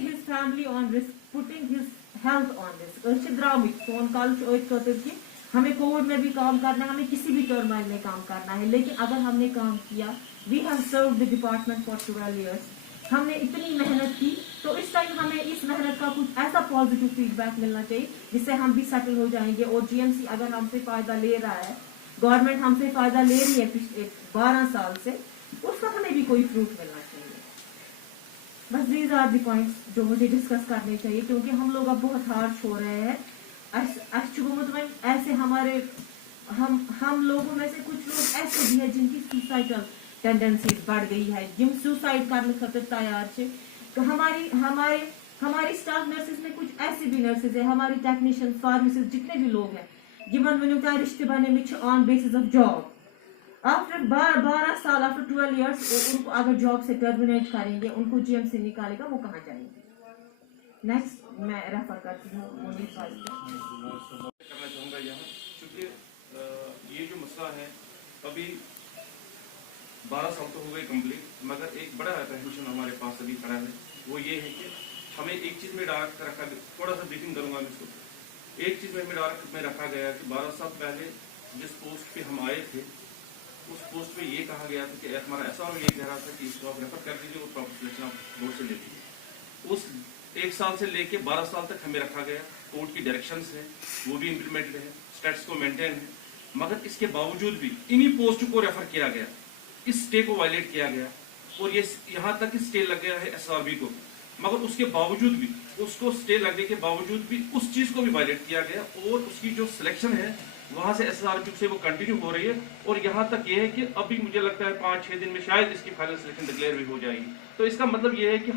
putting his family on risk, putting his health on risk. अच्छे द्रामिक phone call की हमें Covid में भी काम करना है, हमें किसी भी टर्माइल में काम करना है, लेकिन अगर हमने काम किया, we have served the department for 12 years, हमने इतनी मेहनत की, तो इस टाइम हमें इस मेहनत का कुछ ऐसा पॉजिटिव फीडबैक मिलना चाहिए जिससे हम भी सेटल हो जाएंगे। और जीएमसी अगर हमसे फायदा ले रहा है, गवर्नमेंट हमसे फायदा ले रही है पिछले 12 साल से, उसका हमें भी कोई फ्रूट मिलना चाहिए। बस दीज आर द पॉइंट्स जो मुझे डिस्कस करने चाहिए, क्योंकि हम लोग अब बहुत हार्श हो रहे हैं। ऐसे हमारे हम लोगों में से कुछ लोग ऐसे भी है जिनकी सुसाइडल टेंडेंसीज बढ़ गई है, जिन सुसाइड करने खातिर तैयार है। तो हमारी स्टाफ नर्सेज में कुछ ऐसे भी नर्सेज है, हमारी टेक्नीशियन, फार्मासिस्ट, जितने भी लोग हैं जिमन वन रिश्ते बने on basis of job. After 12 साल, आफ्टर 12 years उनको अगर जॉब से टर्मिनेट करेंगे, उनको जीएमसी निकालेगा, वो कहाँ जाएंगे? नेक्स्ट मैं रेफर करती हूँ करना चाहूँगा यहाँ, क्योंकि ये जो मसला है अभी 12 साल तो हो गए कंप्लीट, मगर एक बड़ा अप्रीहेंशन हमारे पास अभी खड़ा है। वो ये है कि हमें एक चीज़ में डार्क रखा, थोड़ा सा ब्रीफिंग करूँगा मैं इसको। एक चीज़ में डार्क में रखा गया कि 12 साल पहले जिस पोस्ट पे हम आए थे, उस पोस्ट पे ये कहा गया था कि हमारा ऐसा ये कह रहा था कि इसको आप रेफर कर दीजिए और प्रॉपर सिलेक्शन आप बोर्ड से ले लीजिए। उस 1 साल से लेके 12 साल तक हमें रखा गया, कोर्ट की डायरेक्शंस है वो भी इम्प्लीमेंटेड है, स्टेट्स को मेंटेन है, मगर इसके बावजूद भी इन्हीं पोस्ट को रेफर किया गया, इस स्टे को वायलेट किया गया, और ये यहाँ तक स्टे लग गया है एसआरबी को, मगर उसके बावजूद भी, उसको स्टे लगने के बावजूद भी उस चीज को भी वायलेट किया गया, और उसकी जो सिलेक्शन है वहां से एसआरबी से वो कंटिन्यू हो रही है। और यहाँ तक ये है कि अभी मुझे लगता है 5-6 दिन में शायद इसकी फाइनल सिलेक्शन डिक्लेयर भी हो जाएगी। तो इसका मतलब ये है कि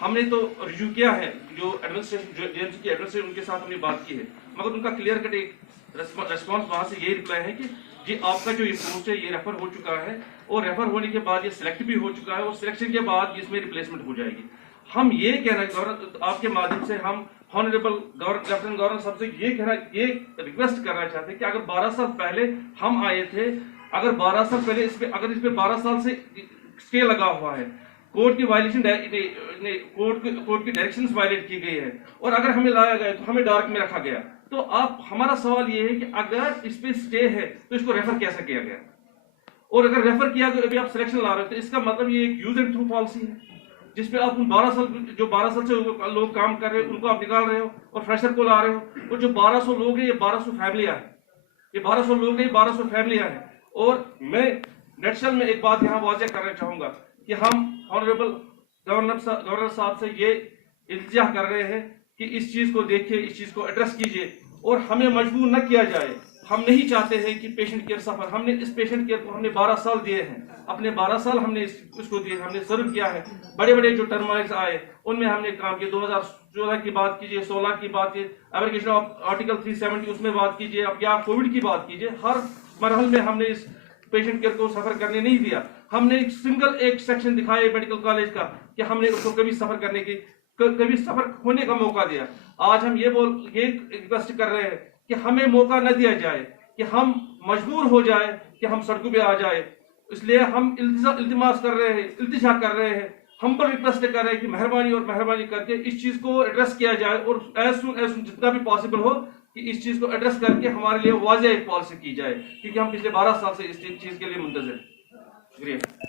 हमने तो रिव्यू किया है, जो एडमिनिस्ट्रेशन, जो जेएमसी की एडमिनिस्ट्रेशन, उनके साथ हमने बात की है, मगर उनका क्लियर कट एक रेस्पॉन्स वहां से ये रिप्लाई है कि जी आपका जो ये पोस्ट है ये रेफर हो चुका है, और रेफर होने के बाद ये सिलेक्ट भी हो चुका है, और सिलेक्शन के बाद इसमें रिप्लेसमेंट हो जाएगी। हम ये कहना, आपके माध्यम से हम ऑनरेबल लेफ्टिनेंट गवर्नर साहब से ये रिक्वेस्ट करना चाहते हैं कि अगर 12 साल पहले हम आए थे, अगर 12 साल पहले अगर इस पे 12 साल से स्टे लगा हुआ है, कोर्ट की वायलेशन, कोर्ट की डायरेक्शंस वायलेट की गई है, और अगर हमें लाया गया तो हमें डार्क में रखा गया, तो आप, हमारा सवाल ये है कि अगर इस पे स्टे है तो इसको रेफर कैसे किया गया, और अगर रेफर किया तो अभी आप सिलेक्शन ला रहे हो, तो इसका मतलब ये एक यूज एंड थ्रू पॉलिसी है, जिसपे आप उन 12 साल, जो 12 साल से लोग काम कर रहे हो उनको आप निकाल रहे हो और फ्रेशर को ला रहे हो, और जो 1200 लोग हैं ये 1200 फैमिलियां हैं, ये 1200 लोग हैं, 1200 फैमिलियां हैं। और मैं नेटशल में एक बात यहाँ वाज़ेह करना चाहूंगा कि हम ऑनरेबल गवर्नर साहब से ये इल्तिजा कर रहे हैं कि इस चीज को देखिए, इस चीज को एड्रेस कीजिए, और हमें मजबूर न किया जाए। हम नहीं चाहते हैं कि पेशेंट केयर सफर, हमने इस पेशेंट केयर को हमने 12 साल दिए हैं, अपने 12 साल हमने इसको दिए, हमने सर्व किया है। बड़े बड़े जो टर्माइल्स आए उनमें हमने काम किया, 2014 की बात कीजिए, 16 की बात कीजिए, एप्लीकेशन ऑफ आर्टिकल 370 उसमें बात कीजिए, अब या कोविड की बात कीजिए, हर मरहल में हमने इस पेशेंट केयर को सफर करने नहीं दिया। हमने एक सेक्शन दिखाया मेडिकल कॉलेज का कि हमने उसको कभी सफर होने का मौका दिया। आज हम ये रिक्वेस्ट कर रहे हैं कि हमें मौका न दिया जाए, कि हम मजबूर हो जाए कि हम सड़कों पे आ जाए। इसलिए हम इल्तिमास कर रहे हैं, इल्तिजा कर रहे हैं, हम पर रिक्वेस्ट कर रहे हैं कि मेहरबानी करके इस चीज को एड्रेस किया जाए, और एज सुन जितना भी पॉसिबल हो कि इस चीज को एड्रेस करके हमारे लिए वाज़ेह एक पॉलिसी की जाए, क्योंकि हम पिछले 12 साल से इस चीज के लिए मुंतज़िर हैं। शुक्रिया।